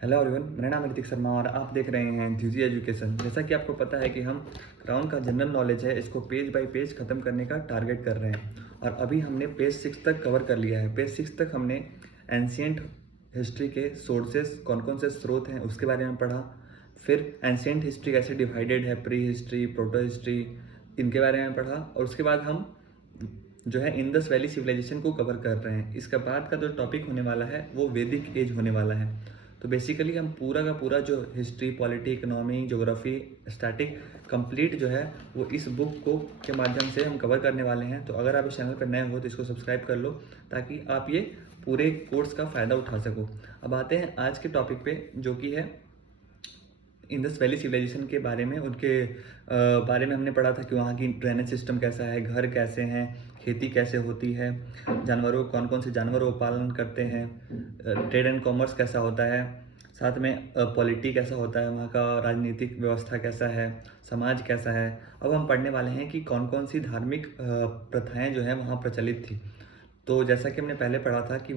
Hello everyone, मेरा नाम है ऋतिक शर्मा और आप देख रहे हैं ड्यूजी एजुकेशन। जैसा कि आपको पता है कि हम क्राउन का जनरल नॉलेज है, इसको पेज बाय पेज ख़त्म करने का टारगेट कर रहे हैं और अभी हमने पेज 6 तक कवर कर लिया है। पेज 6 तक हमने एंशियंट हिस्ट्री के सोर्सेस, कौन कौन से स्रोत हैं उसके बारे में पढ़ा। फिर एंशियंट हिस्ट्री कैसे डिवाइडेड है, प्री हिस्ट्री, प्रोटो हिस्ट्री, इनके बारे में पढ़ा। और उसके बाद हम जो है इंडस वैली सिविलाइजेशन को कवर कर रहे हैं। इसके बाद का जो टॉपिक होने वाला है वो वैदिक एज होने वाला है। तो बेसिकली हम पूरा का पूरा जो history, polity, economy, geography, static complete जो है वो इस बुक को के माध्यम से हम कवर करने वाले हैं। तो अगर आप इस चैनल पर नए हो तो इसको सब्सक्राइब कर लो ताकि आप ये पूरे कोर्स का फ़ायदा उठा सको। अब आते हैं आज के टॉपिक पे, जो कि है इंडस वैली सिविलाइजेशन के बारे में। उनके बारे में हमने पढ़ा था कि वहाँ की ड्रेनेज सिस्टम कैसा है, घर कैसे हैं, खेती कैसे होती है, जानवरों, कौन कौन से जानवरों को पालन करते हैं, ट्रेड एंड कॉमर्स कैसा होता है, साथ में पॉलिटी कैसा होता है, वहाँ का राजनीतिक व्यवस्था कैसा है, समाज कैसा है। अब हम पढ़ने वाले हैं कि कौन कौन सी धार्मिक प्रथाएं जो है वहाँ प्रचलित थी। तो जैसा कि हमने पहले पढ़ा था कि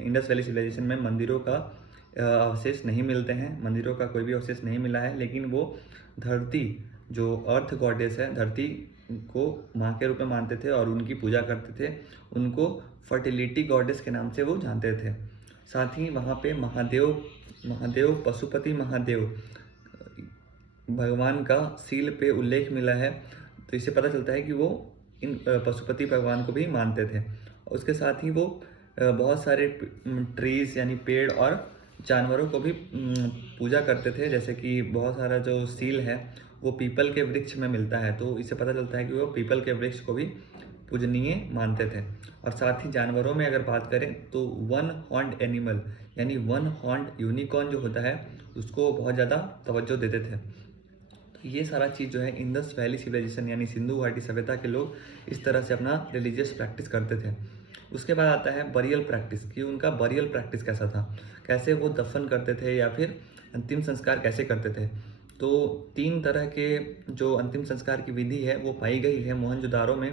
इंडस वैली सिविलाइजेशन में मंदिरों का अवशेष नहीं मिलते हैं, मंदिरों का कोई भी अवशेष नहीं मिला है, लेकिन वो धरती, जो अर्थ गॉडेस है, धरती को माँ के रूप में मानते थे और उनकी पूजा करते थे। उनको फर्टिलिटी गॉडेस के नाम से वो जानते थे। साथ ही वहाँ पे महादेव महादेव पशुपति महादेव भगवान का सील पे उल्लेख मिला है। तो इससे पता चलता है कि वो इन पशुपति भगवान को भी मानते थे। उसके साथ ही वो बहुत सारे ट्रीज यानी पेड़ और जानवरों को भी पूजा करते थे। जैसे कि बहुत सारा जो सील है वो पीपल के वृक्ष में मिलता है, तो इससे पता चलता है कि वो पीपल के वृक्ष को भी पूजनीय मानते थे। और साथ ही जानवरों में अगर बात करें तो वन हॉर्न्ड एनिमल यानी वन हॉर्न्ड यूनिकॉर्न जो होता है उसको बहुत ज़्यादा तवज्जो देते थे। तो ये सारा चीज़ जो है इंडस वैली सिविलाइजेशन यानी सिंधु घाटी सभ्यता के लोग इस तरह से अपना रिलीजियस प्रैक्टिस करते थे। उसके बाद आता है बरियल प्रैक्टिस, कि उनका बरियल प्रैक्टिस कैसा था, कैसे वो दफन करते थे या फिर अंतिम संस्कार कैसे करते थे। तो 3 तरह के जो अंतिम संस्कार की विधि है वो पाई गई है मोहनजोदारो में।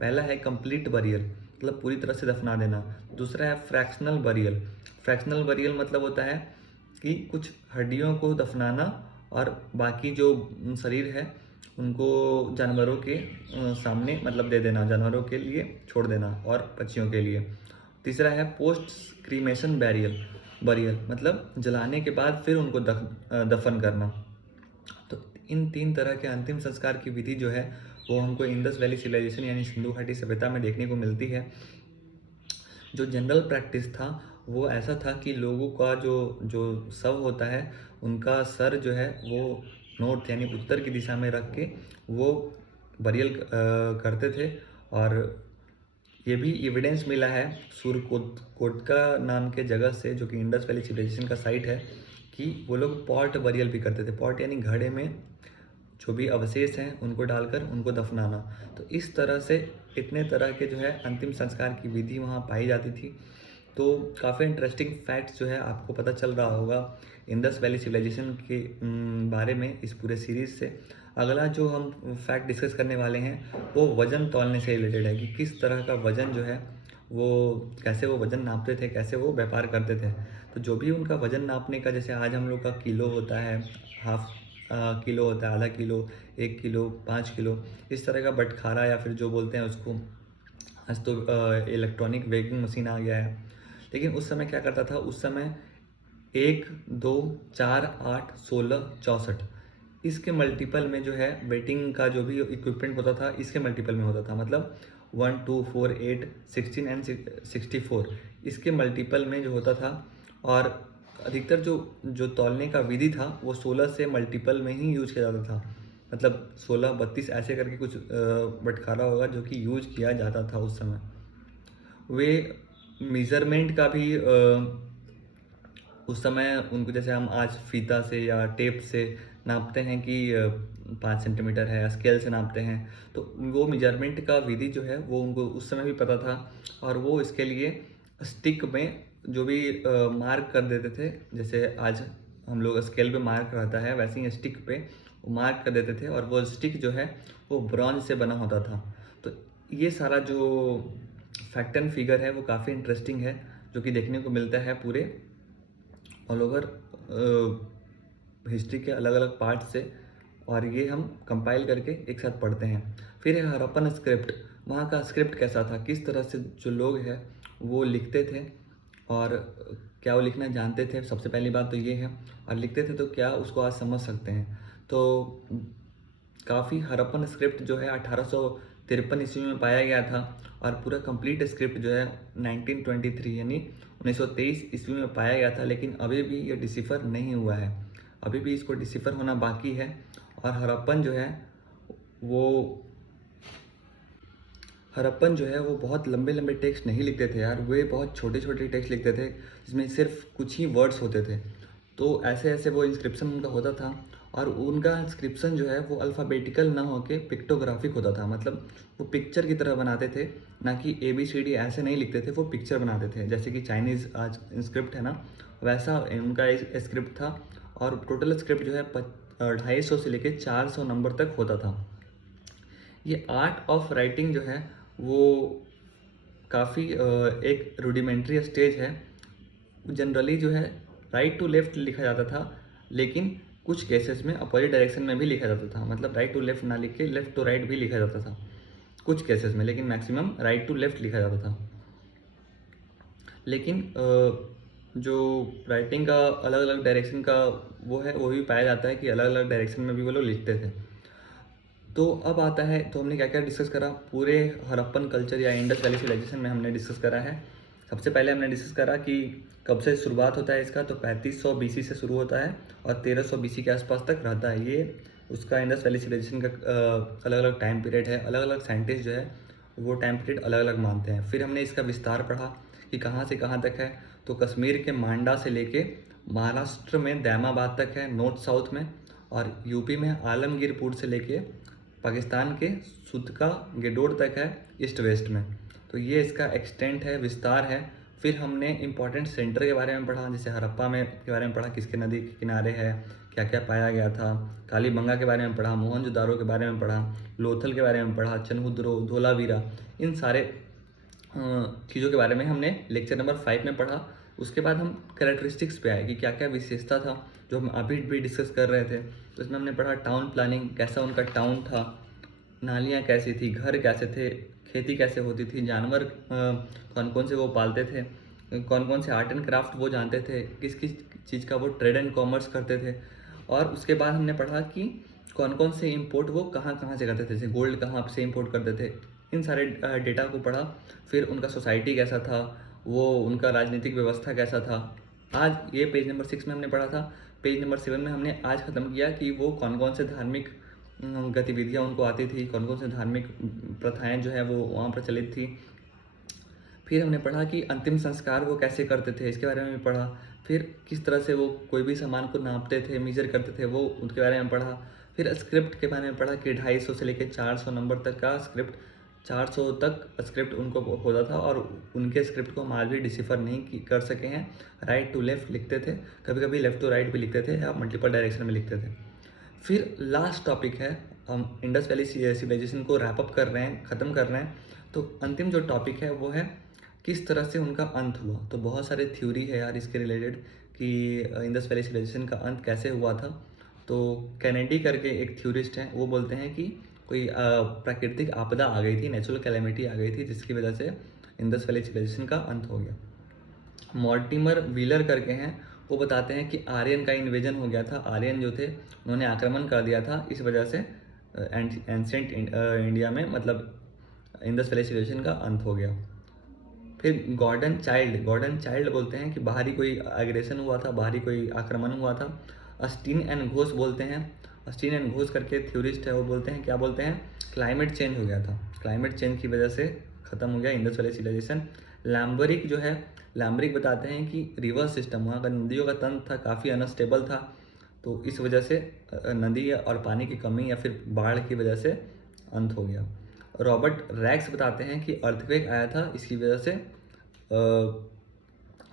पहला है कंप्लीट बरियल, मतलब पूरी तरह से दफना देना। दूसरा है फ्रैक्शनल बरियल। फ्रैक्शनल बरियल मतलब होता है कि कुछ हड्डियों को दफनाना और बाकी जो शरीर है उनको जानवरों के सामने मतलब दे देना, जानवरों के लिए छोड़ देना और पक्षियों के लिए। तीसरा है पोस्ट क्रीमेशन बैरियल बरियल, मतलब जलाने के बाद फिर उनको दफन करना। तो इन 3 तरह के अंतिम संस्कार की विधि जो है वो हमको इंडस वैली सिविलाइजेशन यानी सिंधु घाटी सभ्यता में देखने को मिलती है। जो जनरल प्रैक्टिस था वो ऐसा था कि लोगों का जो जो शव होता है उनका सर जो है वो नॉर्थ यानी उत्तर की दिशा में रख के वो बरियल करते थे। और ये भी एविडेंस मिला है कोटका नाम के जगह से, जो कि इंडस वैली सिविलाइजेशन का साइट है, कि वो लोग पॉट बरियल भी करते थे। पॉट यानी घड़े में जो भी अवशेष हैं उनको डालकर उनको दफनाना। तो इस तरह से इतने तरह के जो है अंतिम संस्कार की विधि वहाँ पाई जाती थी। तो काफ़ी इंटरेस्टिंग फैक्ट्स जो है आपको पता चल रहा होगा इंडस वैली सिविलाइजेशन के बारे में इस पूरे सीरीज़ से। अगला जो हम फैक्ट डिस्कस करने वाले हैं वो वज़न तौलने से रिलेटेड है, कि किस तरह का वज़न जो है वो कैसे वो वज़न नापते थे, कैसे वो व्यापार करते थे। तो जो भी उनका वज़न नापने का, जैसे आज हम लोग का किलो होता है, हाफ किलो होता है, आधा किलो, 1 किलो, 5 किलो, इस तरह का बटखारा या फिर जो बोलते हैं उसको। आज तो इलेक्ट्रॉनिक वेइंग मशीन आ गया है, लेकिन उस समय क्या करता था, उस समय 1, 2, 4, 8, 16, 64 इसके मल्टीपल में जो है वेटिंग का जो भी इक्विपमेंट होता था इसके मल्टीपल में होता था। मतलब 1, 2, 4, 8, 16 एंड 64 इसके मल्टीपल में जो होता था। और अधिकतर जो जो तौलने का विधि था वो 16 से मल्टीपल में ही यूज किया जाता था। मतलब 16, 32 ऐसे करके कुछ बटखारा होगा जो कि यूज किया जाता था उस समय। वे मेज़रमेंट का भी उस समय उनको, जैसे हम आज फीता से या टेप से नापते हैं कि 5 सेंटीमीटर है, स्केल से नापते हैं, तो वो मेजरमेंट का विधि जो है वो उनको उस समय भी पता था। और वो इसके लिए स्टिक में जो भी मार्क कर देते थे, जैसे आज हम लोग स्केल पे मार्क रहता है वैसे ही स्टिक पे वो मार्क कर देते थे। और वो स्टिक जो है वो ब्रॉन्ज से बना होता था। तो ये सारा जो फैक्ट एंड फिगर है वो काफ़ी इंटरेस्टिंग है, जो कि देखने को मिलता है पूरे ऑल ओवर हिस्ट्री के अलग अलग पार्ट से, और ये हम कंपाइल करके एक साथ पढ़ते हैं। फिर है हड़प्पन स्क्रिप्ट। वहाँ का स्क्रिप्ट कैसा था, किस तरह से जो लोग हैं वो लिखते थे और क्या वो लिखना जानते थे, सबसे पहली बात तो ये है। और लिखते थे तो क्या उसको आज समझ सकते हैं। तो काफ़ी हड़प्पन स्क्रिप्ट जो है 1853 ईस्वी में पाया गया था, और पूरा कंप्लीट स्क्रिप्ट जो है 1923 यानी 1923 ईस्वी में पाया गया था। लेकिन अभी भी ये डिसिफर नहीं हुआ है, अभी भी इसको डिसिफर होना बाकी है। और हड़प्पन जो है वो बहुत लंबे लंबे टेक्स्ट नहीं लिखते थे यार, वे बहुत छोटे छोटे टेक्स्ट लिखते थे जिसमें सिर्फ कुछ ही वर्ड्स होते थे। तो ऐसे ऐसे वो इंस्क्रिप्शन उनका होता था, और उनका इंस्क्रिप्शन जो है वो अल्फ़ाबेटिकल ना होके पिक्टोग्राफिक होता था। मतलब वो पिक्चर की तरह बनाते थे, ना कि ABCD ऐसे नहीं लिखते थे, वो पिक्चर बनाते थे। जैसे कि चाइनीज़ आज स्क्रिप्ट है ना, वैसा उनका एक स्क्रिप्ट था। और टोटल स्क्रिप्ट जो है 250 से लेके 400 नंबर तक होता था। ये आर्ट ऑफ राइटिंग जो है वो काफ़ी एक रूडिमेंट्री स्टेज है। जनरली जो है राइट टू लेफ्ट लिखा जाता था, लेकिन कुछ केसेस में अपोजिट डायरेक्शन में भी लिखा जाता था। मतलब राइट टू लेफ्ट ना लिख के लेफ्ट टू राइट भी लिखा जाता था कुछ केसेस में, लेकिन मैक्सिमम राइट टू लेफ्ट लिखा जाता था। लेकिन जो राइटिंग का अलग अलग डायरेक्शन का वो है, वो भी पाया जाता है कि अलग अलग डायरेक्शन में भी वो लोग लिखते थे। तो अब आता है, तो हमने क्या क्या डिस्कस करा पूरे हड़प्पन कल्चर या इंडस वैली सिविलाइजेशन में हमने डिस्कस करा है। सबसे पहले हमने डिस्कस करा कि कब से शुरुआत होता है इसका, तो 3500 BC से शुरू होता है और 1300 BC के आसपास तक रहता है। ये उसका इंडस वैली सिविलाइजेशन का अलग अलग टाइम पीरियड है। अलग अलग साइंटिस्ट जो है वो टाइम पीरियड अलग अलग मानते हैं। फिर हमने इसका विस्तार पढ़ा कि कहाँ से कहाँ तक है। तो कश्मीर के मांडा से लेके महाराष्ट्र में दैमाबाद तक है नॉर्थ साउथ में, और यूपी में आलमगीरपुर से लेके पाकिस्तान के सुतका गेडोर तक है ईस्ट वेस्ट में। तो ये इसका एक्सटेंट है, विस्तार है। फिर हमने इंपॉर्टेंट सेंटर के बारे में पढ़ा, जैसे हड़प्पा में के बारे में पढ़ा, किसके नदी के किनारे है, क्या क्या पाया गया था। कालीबंगा के बारे में पढ़ा, मोहनजोदारो के बारे में पढ़ा, लोथल के बारे में पढ़ा, चनहुद्रो, धोलावीरा, इन सारे चीज़ों के बारे में हमने लेक्चर नंबर 5 में पढ़ा। उसके बाद हम कैरेक्टरिस्टिक्स पे आए कि क्या क्या विशेषता था, जो हम अभी भी डिस्कस कर रहे थे। तो इसमें हमने पढ़ा टाउन प्लानिंग, कैसा उनका टाउन था, नालियाँ कैसी थी, घर कैसे थे, खेती कैसे होती थी, जानवर कौन कौन से वो पालते थे, कौन कौन से आर्ट एंड क्राफ्ट वो जानते थे, किस किस चीज़ का वो ट्रेड एंड कॉमर्स करते थे। और उसके बाद हमने पढ़ा कि कौन कौन से इंपोर्ट वो कहाँ कहाँ से करते थे, जैसे गोल्ड कहाँ से इंपोर्ट करते थे। इन सारे डेटा को पढ़ा। फिर उनका सोसाइटी कैसा था, वो उनका राजनीतिक व्यवस्था कैसा था। आज ये पेज नंबर 6 में हमने पढ़ा था। पेज नंबर 7 में हमने आज ख़त्म किया कि वो कौन कौन से धार्मिक गतिविधियाँ उनको आती थी, कौन कौन से धार्मिक प्रथाएं जो है वो वहाँ प्रचलित थी। फिर हमने पढ़ा कि अंतिम संस्कार वो कैसे करते थे, इसके बारे में भी पढ़ा। फिर किस तरह से वो कोई भी सामान को नापते थे, मेजर करते थे, वो उनके बारे में पढ़ा। फिर स्क्रिप्ट के बारे में पढ़ा कि 250 से लेकर 400 नंबर तक का स्क्रिप्ट, 400 तक स्क्रिप्ट उनको होता था, और उनके स्क्रिप्ट को हम आज भी डिसिफर नहीं कर सके हैं। राइट टू लेफ्ट लिखते थे, कभी कभी लेफ्ट टू राइट भी लिखते थे, या मल्टीपल डायरेक्शन में लिखते थे। फिर लास्ट टॉपिक है, हम इंडस वैली सिविलाइजेशन को रैप अप कर रहे हैं, ख़त्म कर रहे हैं। तो अंतिम जो टॉपिक है वो है किस तरह से उनका अंत हुआ। तो बहुत सारे थ्योरी है यार इसके रिलेटेड कि इंडस वैली सिविलाइजेशन का अंत कैसे हुआ था। तो कैनेडी करके एक थ्योरिस्ट हैं, वो बोलते हैं कि कोई प्राकृतिक आपदा आ गई थी, नेचुरल कैलेमिटी आ गई थी, जिसकी वजह से इंडस वैली सिविलाइजेशन का अंत हो गया। मॉर्टिमर व्हीलर करके हैं, वो बताते हैं कि आर्यन का इन्वेजन हो गया था। आर्यन जो थे उन्होंने आक्रमण कर दिया था, इस वजह से एंशिएंट इंडिया में मतलब इंडस वैली सिविलाइजेशन का अंत हो गया। फिर गॉर्डन चाइल्ड बोलते हैं कि बाहरी कोई एग्रेशन हुआ था, बाहरी कोई आक्रमण हुआ था। अस्टीन एंड घोष बोलते हैं, अस्टीन एंड घोष करके थ्योरिस्ट है, वो बोलते हैं, क्या बोलते हैं, क्लाइमेट चेंज हो गया था, क्लाइमेट चेंज की वजह से ख़त्म हो गया इंडस वैली सिविलाइजेशन। लैम्बरिक जो है, लैम्बरिक बताते हैं कि रिवर सिस्टम, वहाँ का नदियों का तंत्र था काफ़ी अनस्टेबल था, तो इस वजह से नदी और पानी की कमी या फिर बाढ़ की वजह से अंत हो गया। रॉबर्ट रैक्स बताते हैं कि अर्थक्वेक आया था, इसकी वजह से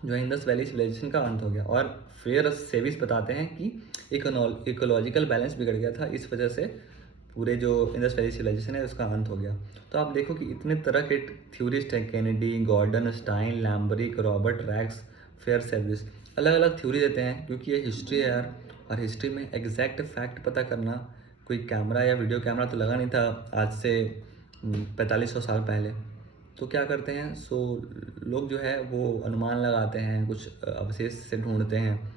जो इंडस वैली सिविलाइजेशन का अंत हो गया। और फेयर सेविस बताते हैं कि इकोलॉजिकल बैलेंस बिगड़ गया था, इस वजह से पूरे जो इंडस वैली सिविलाइजेशन है उसका अंत हो गया। तो आप देखो कि इतने तरह के थ्योरिस्ट हैं, Kennedy, Gordon, Stein, Lambrick, Robert Raikes, Fairservis, अलग अलग थ्योरी देते हैं, क्योंकि ये हिस्ट्री है यार, और हिस्ट्री में एग्जैक्ट फैक्ट पता करना, कोई कैमरा या वीडियो कैमरा तो लगा नहीं था आज से 4500 साल पहले। तो क्या करते हैं, सो लोग जो है वो अनुमान लगाते हैं, कुछ अवशेष से ढूंढते हैं।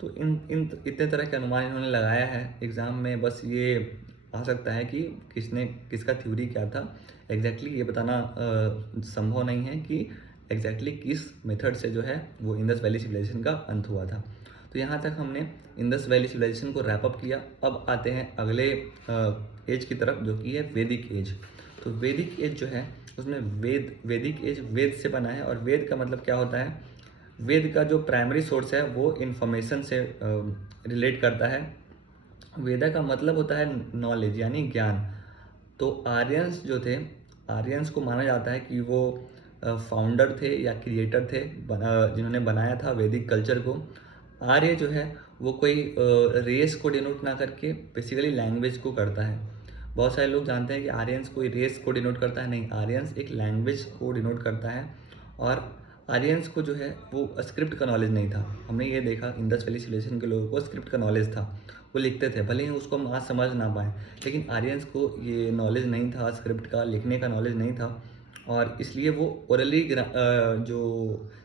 तो इन इन इतने तरह के अनुमान इन्होंने लगाया है एग्ज़ाम में, बस ये आ सकता है कि किसका थ्योरी क्या था। एग्जैक्टली ये बताना संभव नहीं है कि एग्जैक्टली किस मेथड से जो है वो इंडस वैली सिविलाइजेशन का अंत हुआ था। तो यहाँ तक हमने इंडस वैली सिविलाइजेशन को रैप अप किया। अब आते हैं अगले एज की तरफ, जो कि है वैदिक एज। तो वैदिक एज जो है उसमें वैदिक एज वेद से बना है, और वेद का मतलब क्या होता है, वेद का जो प्राइमरी सोर्स है वो इन्फॉर्मेशन से रिलेट करता है। वेदा का मतलब होता है नॉलेज यानी ज्ञान। तो आर्यंस जो थे, आर्यंस को माना जाता है कि वो फाउंडर थे या क्रिएटर थे, जिन्होंने बनाया था वैदिक कल्चर को। आर्य जो है वो कोई रेस को डिनोट ना करके बेसिकली लैंग्वेज को करता है। बहुत सारे लोग जानते हैं कि आर्यंस कोई रेस को डिनोट करता है, नहीं, आर्यंस एक लैंग्वेज को डिनोट करता है। और आर्यंस को जो है वो स्क्रिप्ट का नॉलेज नहीं था। हमने ये देखा इंडस वैली सिविलाइजेशन के लोगों को स्क्रिप्ट का नॉलेज था, वो लिखते थे, भले ही उसको हम आज समझ ना पाए, लेकिन आर्यंस को ये नॉलेज नहीं था, स्क्रिप्ट का लिखने का नॉलेज नहीं था। और इसलिए वो ओरली जो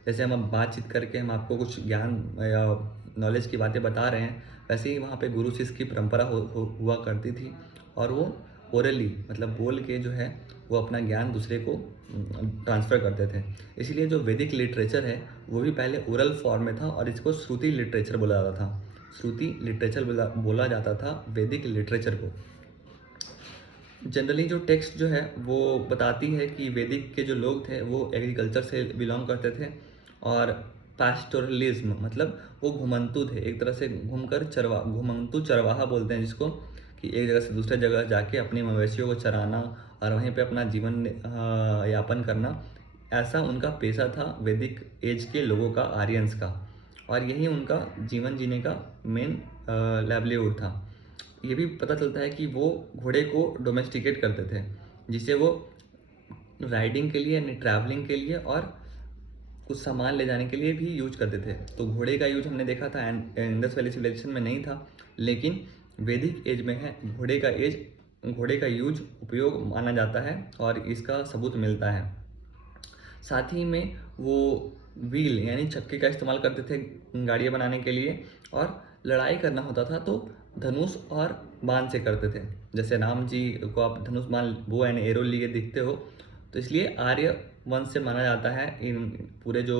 जैसे हम बातचीत करके हम आपको कुछ ज्ञान या नॉलेज की बातें बता रहे हैं, वैसे ही वहाँ पे गुरु शिष्य की परंपरा हुआ करती थी। और वो ओरली मतलब बोल के जो है वो अपना ज्ञान दूसरे को ट्रांसफ़र करते थे। इसीलिए जो वैदिक लिटरेचर है वो भी पहले ओरल फॉर्म में था, और इसको श्रुति लिटरेचर बोला जाता था। श्रुति लिटरेचर बोला जाता था वैदिक लिटरेचर को। जनरली जो टेक्स्ट जो है वो बताती है कि वैदिक के जो लोग थे वो एग्रीकल्चर से बिलोंग करते थे, और पैस्टोरलिज्म मतलब वो घुमंतु थे, एक तरह से घुमंतु चरवाहा बोलते हैं जिसको, कि एक जगह से दूसरे जगह जाके अपने मवेशियों को चराना और वहीं पे अपना जीवन यापन करना, ऐसा उनका पेशा था वैदिक एज के लोगों का, आर्यंस का। और यही उनका जीवन जीने का मेन लाइवलीहुड था। ये भी पता चलता है कि वो घोड़े को डोमेस्टिकेट करते थे, जिसे वो राइडिंग के लिए यानी ट्रैवलिंग के लिए और कुछ सामान ले जाने के लिए भी यूज करते थे। तो घोड़े का यूज हमने देखा था इंडस वैली सिविलाइजेशन में नहीं था, लेकिन वैदिक एज में है घोड़े का यूज उपयोग माना जाता है, और इसका सबूत मिलता है। साथ ही में वो व्हील यानी चक्के का इस्तेमाल करते थे गाड़ियाँ बनाने के लिए, और लड़ाई करना होता था तो धनुष और बाण से करते थे। जैसे राम जी को आप धनुष बाण बो एंड एरो लिए दिखते हो, तो इसलिए आर्य वंश से माना जाता है। इन पूरे जो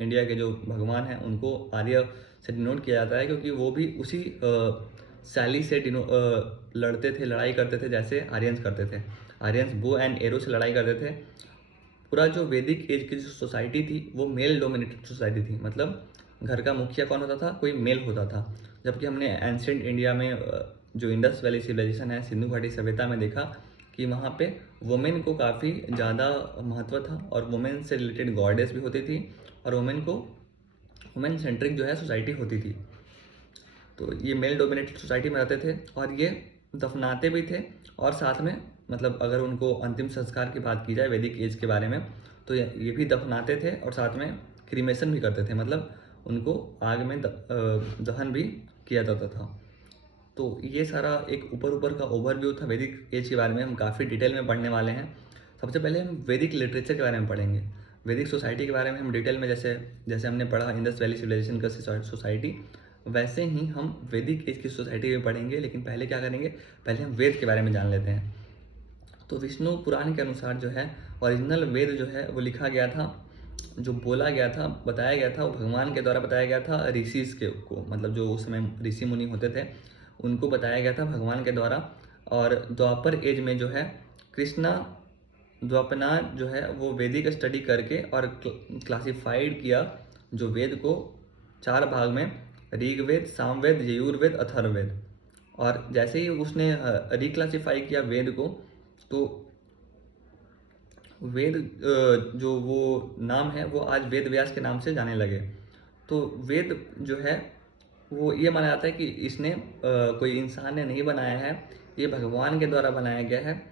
इंडिया के जो भगवान हैं उनको आर्य से डिनोट किया जाता है, क्योंकि वो भी उसी शैली से लड़ते थे, लड़ाई करते थे जैसे आर्यंस करते थे। आर्यंस बो एंड एरो से लड़ाई करते थे। पूरा जो वैदिक एज की जो सोसाइटी थी वो मेल डोमिनेटेड सोसाइटी थी, मतलब घर का मुखिया कौन होता था, कोई मेल होता था। जबकि हमने एंशिएंट इंडिया में जो इंडस वैली सिविलाइजेशन है, सिंधु घाटी सभ्यता में देखा कि वहाँ पे वुमेन को काफ़ी ज़्यादा महत्व था, और वुमेन से रिलेटेड गॉडेस भी होती थी, और वुमेन सेंट्रिक जो है सोसाइटी होती थी। तो ये मेल डोमिनेटेड सोसाइटी में रहते थे, और ये दफनाते भी थे, और साथ में मतलब अगर उनको अंतिम संस्कार की बात की जाए वैदिक एज के बारे में, तो ये भी दफनाते थे और साथ में क्रीमेशन भी करते थे, मतलब उनको आग में दहन भी किया जाता था। तो ये सारा एक ऊपर का ओवरव्यू था वैदिक एज के बारे में। हम काफ़ी डिटेल में पढ़ने वाले हैं। सबसे पहले हम वैदिक लिटरेचर के बारे में पढ़ेंगे, वैदिक सोसाइटी के बारे में हम डिटेल में, जैसे हमने पढ़ा इंडस वैली सिविलाइजेशन का सोसाइटी, वैसे ही हम वैदिक एज की सोसाइटी में पढ़ेंगे। लेकिन पहले क्या करेंगे, पहले हम वेद के बारे में जान लेते हैं। तो विष्णु पुराण के अनुसार जो है ओरिजिनल वेद जो है वो लिखा गया था, जो बोला गया था, बताया गया था, वो भगवान के द्वारा बताया गया था ऋषिस को, मतलब जो उस समय ऋषि मुनि होते थे उनको बताया गया था भगवान के द्वारा। और द्वापर एज में जो है कृष्णा द्वापना जो है वो वैदिक स्टडी करके और क्लासिफाइड किया जो वेद को 4 भाग में, ऋग्वेद, सामवेद, यजुर्वेद, अथर्ववेद। और जैसे ही उसने रिक्लासिफाई किया वेद को, तो वेद जो वो नाम है वो आज वेद व्यास के नाम से जाने लगे। तो वेद जो है वो ये माना जाता है कि इसने कोई इंसान ने नहीं बनाया है, ये भगवान के द्वारा बनाया गया है,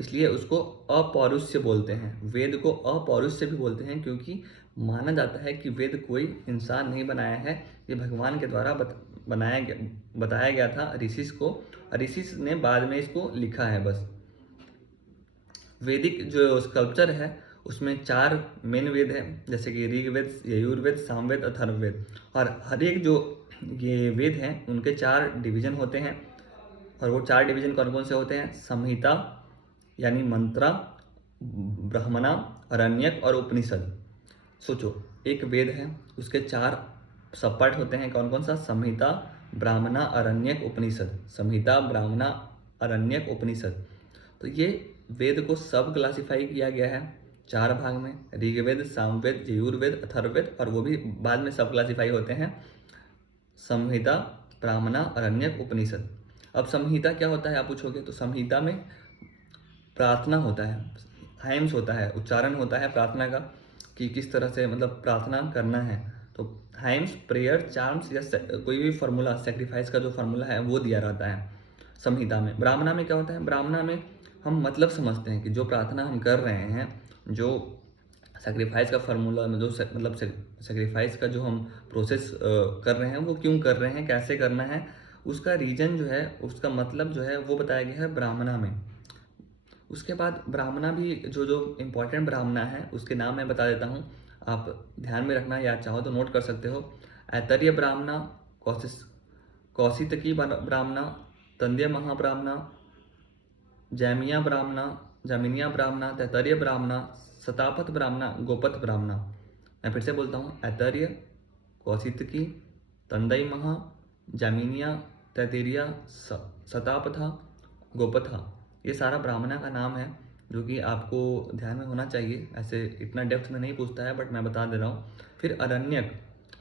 इसलिए उसको अपौरुष्य बोलते हैं। वेद को अपौरुष्य भी बोलते हैं, क्योंकि माना जाता है कि वेद कोई इंसान नहीं बनाया है, ये भगवान के द्वारा बताया गया था ऋषिस को, ऋषि ने बाद में इसको लिखा है बस। वैदिक जो स्कल्पचर है उसमें 4 मेन वेद है, जैसे कि ऋग्वेद, यजुर्वेद, सामवेद, अथर्ववेद। और हर एक जो ये वेद हैं उनके 4 डिवीजन होते हैं, और वो 4 डिवीजन कौन कौन से होते हैं? संहिता यानी मंत्रा, ब्राह्मणा, अरण्यक और उपनिषद। सोचो, एक वेद है, उसके 4 सब पार्ट होते हैं, कौन कौन सा? संहिता, ब्राह्मणा, अरण्यक, उपनिषद। संहिता, ब्राह्मणा, अरण्यक, उपनिषद। तो ये वेद को सब क्लासिफाई किया गया है 4 भाग में, ऋग्वेद, सामवेद, यजुर्वेद, अथर्ववेद, और वो भी बाद में सब क्लासिफाई होते हैं संहिता, ब्राह्मणा, अरण्यक, उपनिषद। अब संहिता क्या होता है आप पूछोगे, तो संहिता में प्रार्थना होता है, हाइम्स होता है, उच्चारण होता है प्रार्थना का, कि किस तरह से मतलब प्रार्थना करना है। तो हाइम्स, प्रेयर, चार्म्स या कोई भी फार्मूला, सेक्रीफाइस का जो फार्मूला है वो दिया रहता है संहिता में। ब्राह्मणा में क्या होता है? ब्राह्मणा में हम मतलब समझते हैं कि जो प्रार्थना हम कर रहे हैं, जो सेक्रीफाइस का फार्मूला, जो मतलब सेक्रीफाइस का जो हम प्रोसेस कर रहे हैं वो क्यों कर रहे हैं, कैसे करना है, उसका रीजन जो है, उसका मतलब जो है वो बताया गया है ब्राह्मणा में। उसके बाद ब्राह्मणा भी जो जो इम्पोर्टेंट ब्राह्मणा है उसके नाम मैं बता देता हूँ, आप ध्यान में रखना या चाहो तो नोट कर सकते हो। ऐतरेय ब्राह्मणा, कौशितकी ब्राह्मणा, तंद्य महाब्राह्मणा, जैमिया ब्राह्मणा, जामिनिया ब्राह्मणा, तैतरीय ब्राह्मणा, शतापथ ब्राह्मणा, गोपथ ब्राह्मणा। मैं फिर से बोलता हूँ, ऐतरेय, कौशितकी, तंदई महा, जामिनिया, तैतरीय, शतापथा, गोपथा, ये सारा ब्राह्मणा का नाम है, जो कि आपको ध्यान में होना चाहिए। ऐसे इतना डेप्थ में नहीं पूछता है, बट मैं बता दे रहा हूँ। फिर अरण्यक,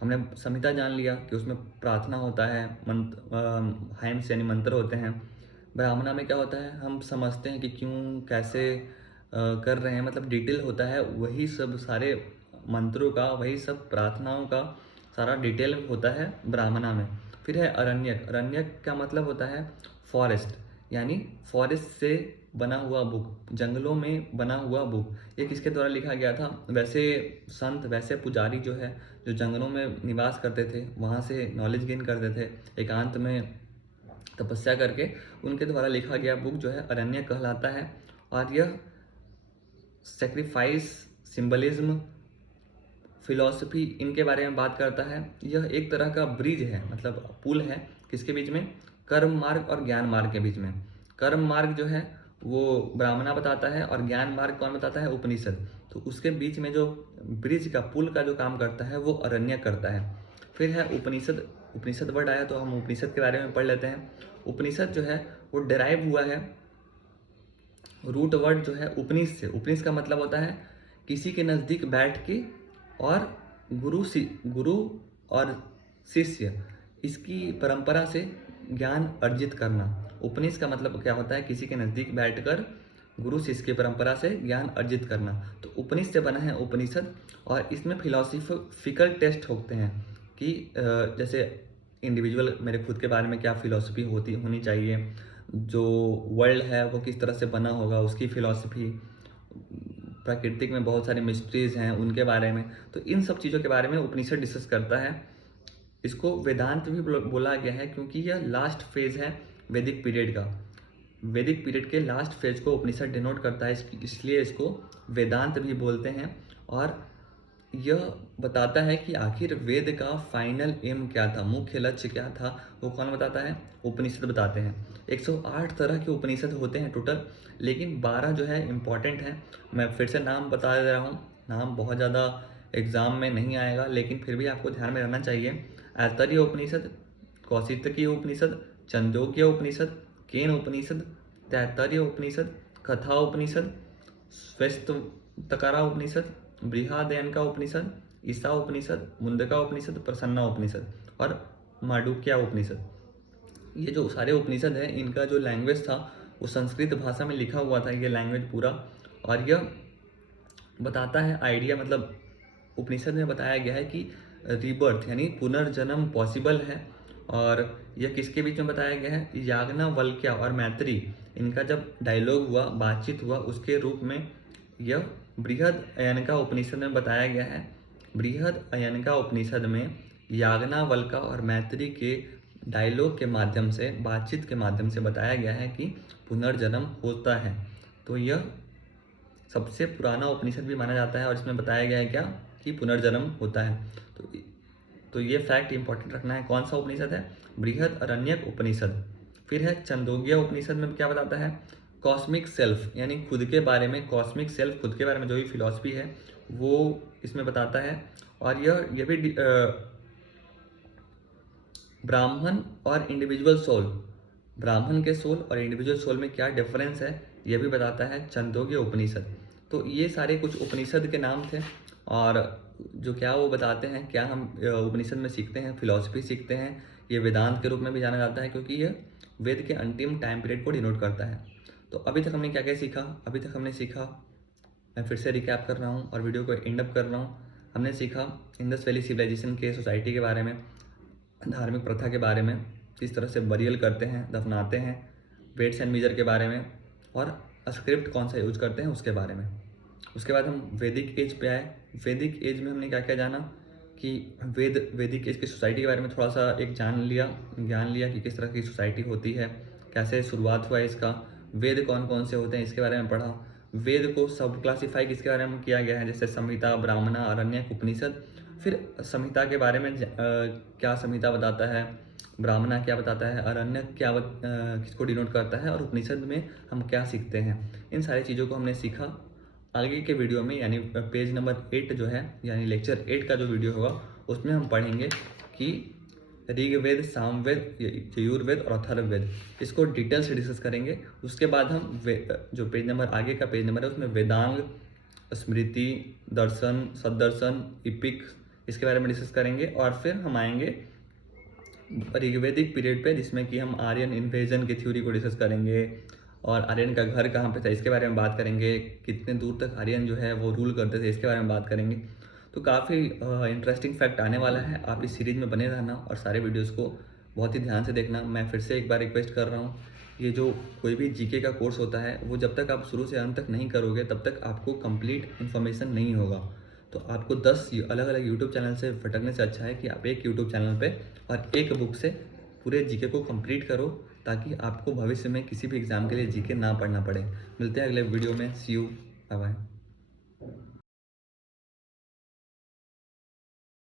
हमने संहिता जान लिया कि उसमें प्रार्थना होता है, हाइम्स यानी मंत्र होते हैं। ब्राह्मणा में क्या होता है, हम समझते हैं कि क्यों कैसे कर रहे हैं, मतलब डिटेल होता है, वही सब सारे मंत्रों का, वही सब प्रार्थनाओं का सारा डिटेल होता है ब्राह्मणा में। फिर है अरण्यक, अरण्यक का मतलब होता है फॉरेस्ट, यानी फॉरेस्ट से बना हुआ बुक, जंगलों में बना हुआ बुक। ये किसके द्वारा लिखा गया था? वैसे संत, वैसे पुजारी जो है, जो जंगलों में निवास करते थे, वहाँ से नॉलेज गेन करते थे, एकांत में तपस्या करके, उनके द्वारा लिखा गया बुक जो है अरण्यक कहलाता है। और यह सेक्रीफाइस, सिंबलिज्म, फिलॉसफी, इनके बारे में बात करता है। यह एक तरह का ब्रिज है, मतलब पुल है, किसके बीच में? कर्म मार्ग और ज्ञान मार्ग के बीच में। कर्म मार्ग जो है वो ब्राह्मणा बताता है, और ज्ञान मार्ग कौन बताता है? उपनिषद। तो उसके बीच में जो ब्रिज का, पुल का जो काम करता है वो अरण्यक करता है। फिर है उपनिषद, उपनिषद वर्ड आया तो हम उपनिषद के बारे में पढ़ लेते हैं। उपनिषद जो है वो डिराइव हुआ है, रूट वर्ड जो है उपनिष से। उपनिष का मतलब होता है किसी के नज़दीक बैठ के और गुरु और शिष्य, इसकी परंपरा से ज्ञान अर्जित करना। उपनिष का मतलब क्या होता है? किसी के नज़दीक बैठकर गुरु शिष्य की परंपरा से ज्ञान अर्जित करना। तो उपनिष से बना है उपनिषद, और इसमें फिलोसफिकल टेस्ट होते हैं कि जैसे इंडिविजुअल मेरे खुद के बारे में क्या फिलॉसफी होनी चाहिए, जो वर्ल्ड है वो किस तरह से बना होगा उसकी फिलॉसफी, प्राकृतिक में बहुत सारी मिस्ट्रीज हैं उनके बारे में। तो इन सब चीज़ों के बारे में उपनिषद डिस्कस करता है। इसको वेदांत भी बोला गया है, क्योंकि यह लास्ट फेज है वैदिक पीरियड का। वैदिक पीरियड के लास्ट फेज को उपनिषद डिनोट करता है, इसलिए इसको वेदांत भी बोलते हैं। और यह बताता है कि आखिर वेद का फाइनल एम क्या था, मुख्य लक्ष्य क्या था, वो कौन बताता है? उपनिषद बताते हैं। 108 तरह के उपनिषद होते हैं टोटल, लेकिन 12 जो है इम्पॉर्टेंट हैं। मैं फिर से नाम बता दे रहा हूँ, नाम बहुत ज़्यादा एग्जाम में नहीं आएगा, लेकिन फिर भी आपको ध्यान में रहना चाहिए। ऐतरेय उपनिषद, कौशितकी उपनिषद, छंदोग्य उपनिषद, केन उपनिषद, तैत्तरीय उपनिषद, कथा उपनिषद, श्वेतकरा उपनिषद, बृहदारण्यक उपनिषद, ईसा उपनिषद, मुंडका उपनिषद, प्रसन्ना उपनिषद और मांडुक्य उपनिषद। ये जो सारे उपनिषद हैं, इनका जो लैंग्वेज था वो संस्कृत भाषा में लिखा हुआ था, ये लैंग्वेज पूरा। और यह बताता है आइडिया, मतलब उपनिषद में बताया गया है कि रीबर्थ यानी पुनर्जन्म पॉसिबल है। और यह किसके बीच में बताया गया है? याज्ञवल्क्य और मैत्री, इनका जब डायलॉग हुआ, बातचीत हुआ, उसके रूप में यह बृहदारण्यक उपनिषद में बताया गया है बृहद अयनका उपनिषद में याज्ञवल्क्य और मैत्री के डायलॉग के माध्यम से, बातचीत के माध्यम से बताया गया है कि पुनर्जन्म होता है। तो यह सबसे पुराना उपनिषद भी माना जाता है और इसमें बताया गया है क्या, कि पुनर्जन्म होता है। तो ये फैक्ट इंपॉर्टेंट रखना है। कौन सा उपनिषद है? बृहद अरण्यक उपनिषद। फिर है छंदोग्य उपनिषद में क्या बताता है? कॉस्मिक सेल्फ, यानी खुद के बारे में, कॉस्मिक सेल्फ, खुद के बारे में जो भी फिलॉसफी है वो इसमें बताता है। और यह भी ब्राह्मण और इंडिविजुअल सोल, ब्राह्मण के सोल और इंडिविजुअल सोल में क्या डिफरेंस है यह भी बताता है छंदोग्य उपनिषद। तो ये सारे कुछ उपनिषद के नाम थे और जो क्या वो बताते हैं, क्या हम उपनिषद में सीखते हैं, फिलॉसफी सीखते हैं। ये वेदांत के रूप में भी जाना जाता है क्योंकि यह वेद के अंतिम टाइम पीरियड को डिनोट करता है। तो अभी तक हमने क्या क्या सीखा? अभी तक हमने सीखा, मैं फिर से रिकैप कर रहा हूँ और वीडियो को एंड अप कर रहा हूँ। हमने सीखा इंडस वैली सिविलाइजेशन के सोसाइटी के बारे में, धार्मिक प्रथा के बारे में, किस तरह से बरियल करते हैं, दफनाते हैं, वेट्स एंड मेजर के बारे में, और स्क्रिप्ट कौन सा यूज करते हैं उसके बारे में। उसके बाद हम वैदिक एज पे आए। वैदिक एज में हमने क्या क्या जाना कि वैदिक एज की सोसाइटी के बारे में थोड़ा सा एक ज्ञान लिया कि किस तरह की सोसाइटी होती है, कैसे शुरुआत हुआ इसका, वेद कौन कौन से होते हैं इसके बारे में पढ़ा। वेद को सब क्लासीफाई किसके बारे में किया गया है, जैसे संहिता, ब्राह्मणा, आरण्यक, उपनिषद। फिर संहिता के बारे में क्या संहिता बताता है, ब्राह्मणा क्या बताता है, आरण्यक क्या किसको डिनोट करता है, और उपनिषद में हम क्या सीखते हैं। इन सारी चीज़ों को हमने सीखा। आगे के वीडियो में यानी पेज नंबर 8 जो है, यानी लेक्चर 8 का जो वीडियो होगा उसमें हम पढ़ेंगे कि ऋग्वेद, सामवेद, यजुर्वेद और अथर्ववेद, इसको डिटेल से डिस्कस करेंगे। उसके बाद हम जो पेज नंबर आगे का पेज नंबर है उसमें वेदांग, स्मृति, दर्शन, सदर्शन, इपिक, इसके बारे में डिस्कस करेंगे। और फिर हम आएंगे ऋग्वेदिक पीरियड पे, जिसमें कि हम आर्यन इन्वेजन की थ्योरी को डिस्कस करेंगे और आर्यन का घर कहाँ पे था इसके बारे में बात करेंगे, कितने दूर तक आर्यन जो है वो रूल करते थे इसके बारे में बात करेंगे। तो काफ़ी इंटरेस्टिंग फैक्ट आने वाला है। आप इस सीरीज़ में बने रहना और सारे वीडियोस को बहुत ही ध्यान से देखना। मैं फिर से एक बार रिक्वेस्ट कर रहा हूँ, ये जो कोई भी जीके का कोर्स होता है वो जब तक आप शुरू से अंत तक नहीं करोगे तब तक आपको कंप्लीट इन्फॉर्मेशन नहीं होगा। तो आपको 10 अलग अलग यूट्यूब चैनल से भटकने से अच्छा है कि आप एक यूट्यूब चैनल पे और एक बुक से पूरे जीके को कंप्लीट करो, ताकि आपको भविष्य में किसी भी एग्जाम के लिए जीके ना पढ़ना पड़े। मिलते हैं अगले वीडियो में। सी यू, बाय बाय।